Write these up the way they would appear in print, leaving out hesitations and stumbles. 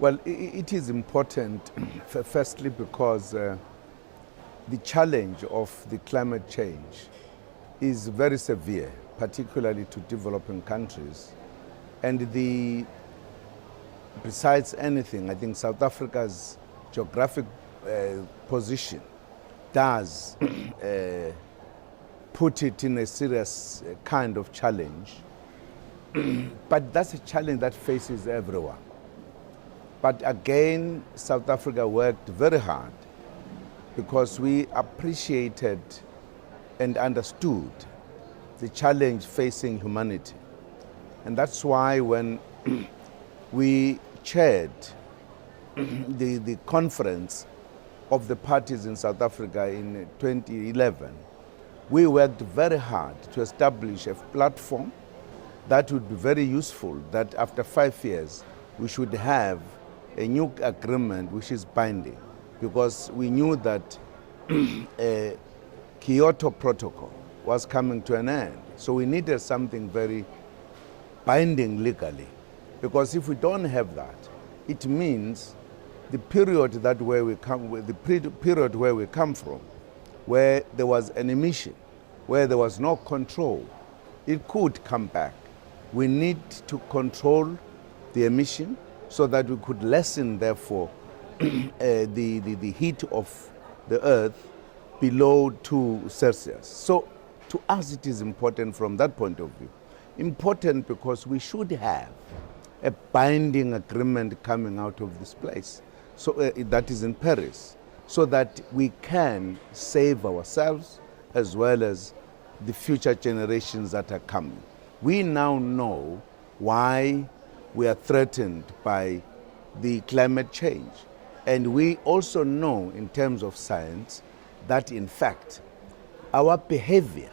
Well, it is important, firstly, because the challenge of the climate change is very severe, particularly to developing countries. And besides anything, I think South Africa's geographic position does put it in a serious kind of challenge. But that's a challenge that faces everyone. But again, South Africa worked very hard because we appreciated and understood the challenge facing humanity. And that's why when we chaired the conference of the parties in South Africa in 2011, we worked very hard to establish a platform that would be very useful, that after 5 years we should have a new agreement which is binding, because we knew that a Kyoto Protocol was coming to an end. So we needed something very binding legally, because if we don't have that, it means the period where we come from, where there was an emission, where there was no control, it could come back. We need to control the emission so that we could lessen, therefore, the heat of the earth below 2 Celsius. So to us it is important from that point of view. Important because we should have a binding agreement coming out of this place, so that is in Paris, so that we can save ourselves as well as the future generations that are coming. We now know why we are threatened by the climate change. And we also know in terms of science that in fact our behavior,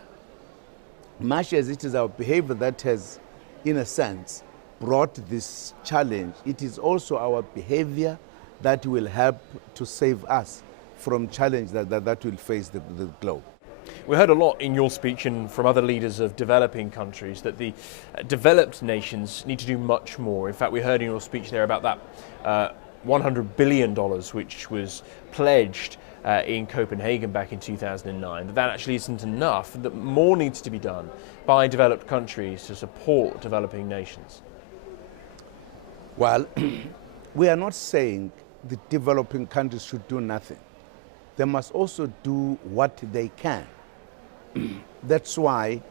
much as it is our behavior that has, in a sense, brought this challenge, it is also our behavior that will help to save us from challenge that will face the globe. We heard a lot in your speech and from other leaders of developing countries that the developed nations need to do much more. In fact, we heard in your speech there about that $100 billion which was pledged in Copenhagen back in 2009, that actually isn't enough, that more needs to be done by developed countries to support developing nations. Well, we are not saying the developing countries should do nothing. They must also do what they can. That's why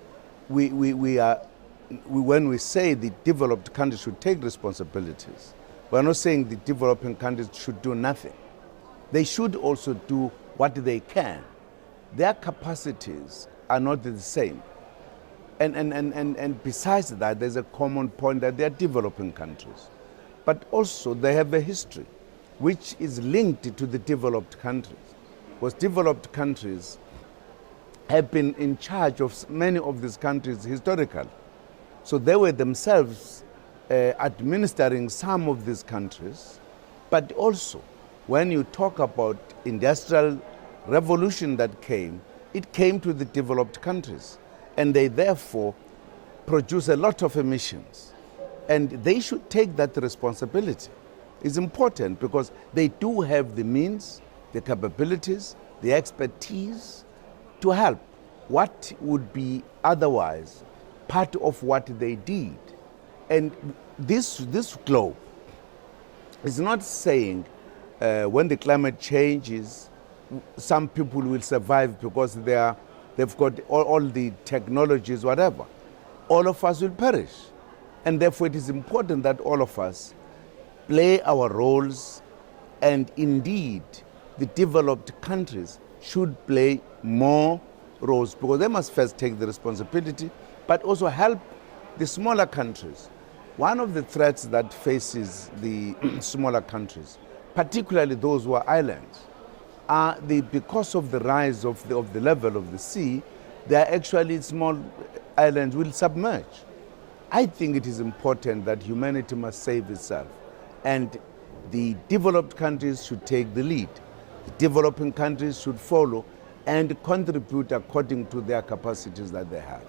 when we say the developed countries should take responsibilities, we're not saying the developing countries should do nothing. They should also do what they can. Their capacities are not the same. And besides that, there's a common point that they're developing countries. But also they have a history which is linked to the developed countries. Because developed countries have been in charge of many of these countries historically. So they were themselves administering some of these countries. But also, when you talk about industrial revolution that came, it came to the developed countries. And they therefore produce a lot of emissions. And they should take that responsibility. It's important because they do have the means, the capabilities, the expertise to help what would be otherwise part of what they did. And this globe is not saying when the climate changes, some people will survive because they've got all the technologies, whatever. All of us will perish. And therefore it is important that all of us play our roles, and indeed the developed countries should play more roles, because they must first take the responsibility, but also help the smaller countries. One of the threats that faces the smaller countries, particularly those who are islands, are because of the rise of the level of the sea, they are actually small islands will submerge. I think it is important that humanity must save itself, and the developed countries should take the lead. The developing countries should follow and contribute according to their capacities that they have.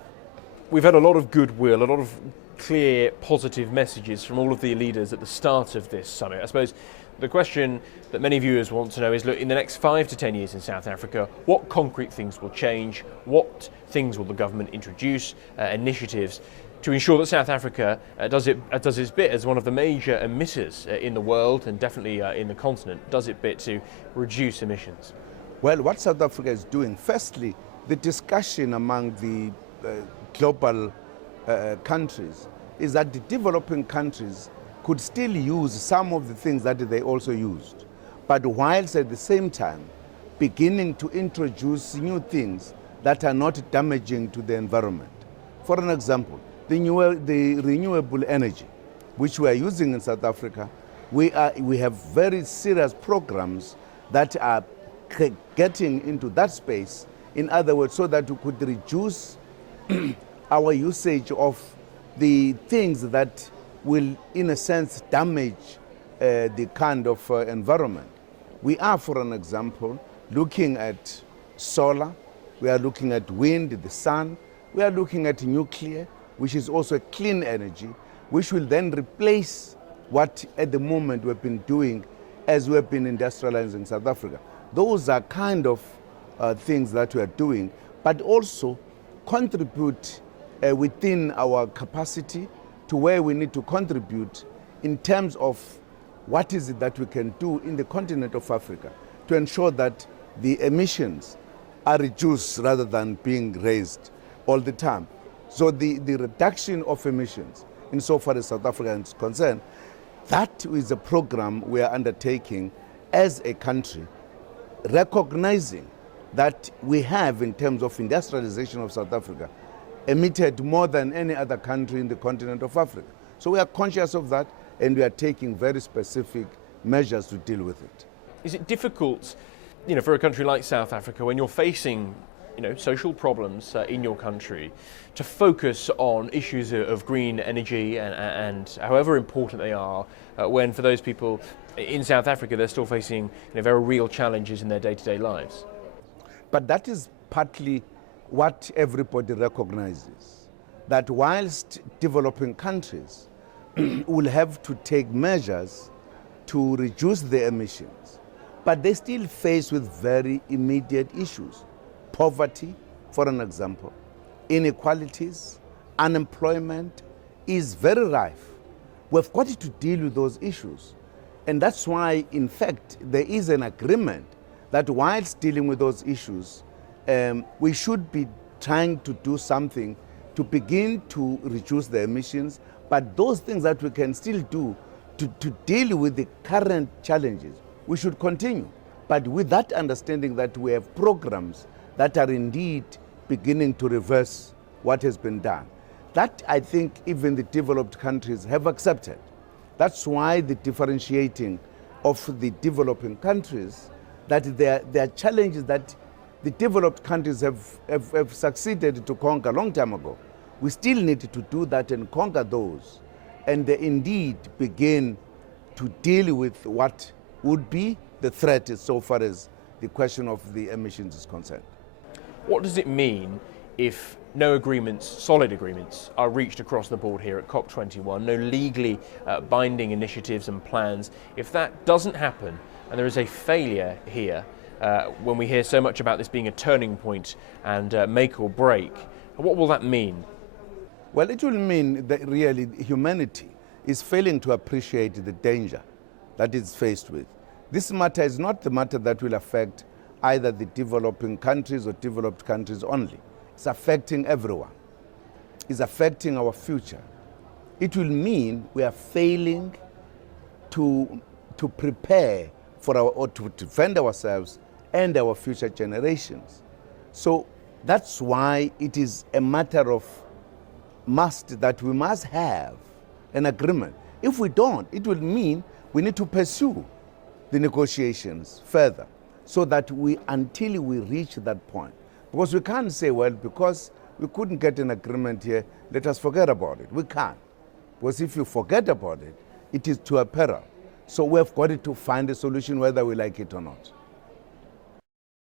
We've had a lot of goodwill, a lot of clear, positive messages from all of the leaders at the start of this summit. I suppose the question that many viewers want to know is, look, in the next 5 to 10 years in South Africa, what concrete things will change? What things will the government introduce, initiatives, to ensure that South Africa does its bit as one of the major emitters in the world, and definitely in the continent, does its bit to reduce emissions? Well, what South Africa is doing, firstly, the discussion among the global countries is that the developing countries could still use some of the things that they also used, but whilst at the same time beginning to introduce new things that are not damaging to the environment. For an example, the renewable energy, which we are using in South Africa, we have very serious programs that are getting into that space, in other words, so that we could reduce our usage of the things that will, in a sense, damage the kind of environment. We are, for an example, looking at solar, we are looking at wind, the sun, we are looking at nuclear, which is also a clean energy, which will then replace what at the moment we've been doing as we've been industrializing South Africa. Those are kind of things that we are doing, but also contribute within our capacity to where we need to contribute in terms of what is it that we can do in the continent of Africa to ensure that the emissions are reduced rather than being raised all the time. So the reduction of emissions, insofar as South Africa is concerned, that is a program we are undertaking as a country, recognizing that we have, in terms of industrialization of South Africa, emitted more than any other country in the continent of Africa. So we are conscious of that, and we are taking very specific measures to deal with it. Is it difficult, for a country like South Africa, when you're facing social problems in your country, to focus on issues of green energy and however important they are, when for those people in South Africa they're still facing very real challenges in their day-to-day lives? But that is partly what everybody recognizes, that whilst developing countries will have to take measures to reduce their emissions, but they still face with very immediate issues. Poverty, for an example, inequalities, unemployment is very rife. We've got to deal with those issues. And that's why, in fact, there is an agreement that whilst dealing with those issues, we should be trying to do something to begin to reduce the emissions, but those things that we can still do to deal with the current challenges, we should continue. But with that understanding that we have programs that are indeed beginning to reverse what has been done. That, I think, even the developed countries have accepted. That's why the differentiating of the developing countries, that there are challenges that the developed countries have succeeded to conquer a long time ago. We still need to do that and conquer those, and indeed begin to deal with what would be the threat so far as the question of the emissions is concerned. What does it mean if no agreements, solid agreements, are reached across the board here at COP21, no legally binding initiatives and plans? If that doesn't happen and there is a failure here, when we hear so much about this being a turning point and make or break, what will that mean? Well, it will mean that really humanity is failing to appreciate the danger that it's faced with. This matter is not the matter that will affect either the developing countries or developed countries only. It's affecting everyone. It's affecting our future. It will mean we are failing to prepare for or to defend ourselves and our future generations. So that's why it is a matter of that we must have an agreement. If we don't, it will mean we need to pursue the negotiations further, so that until we reach that point. Because we can't say, well, because we couldn't get an agreement here, let us forget about it. We can't. Because if you forget about it, it is to a peril. So we've got to find a solution whether we like it or not.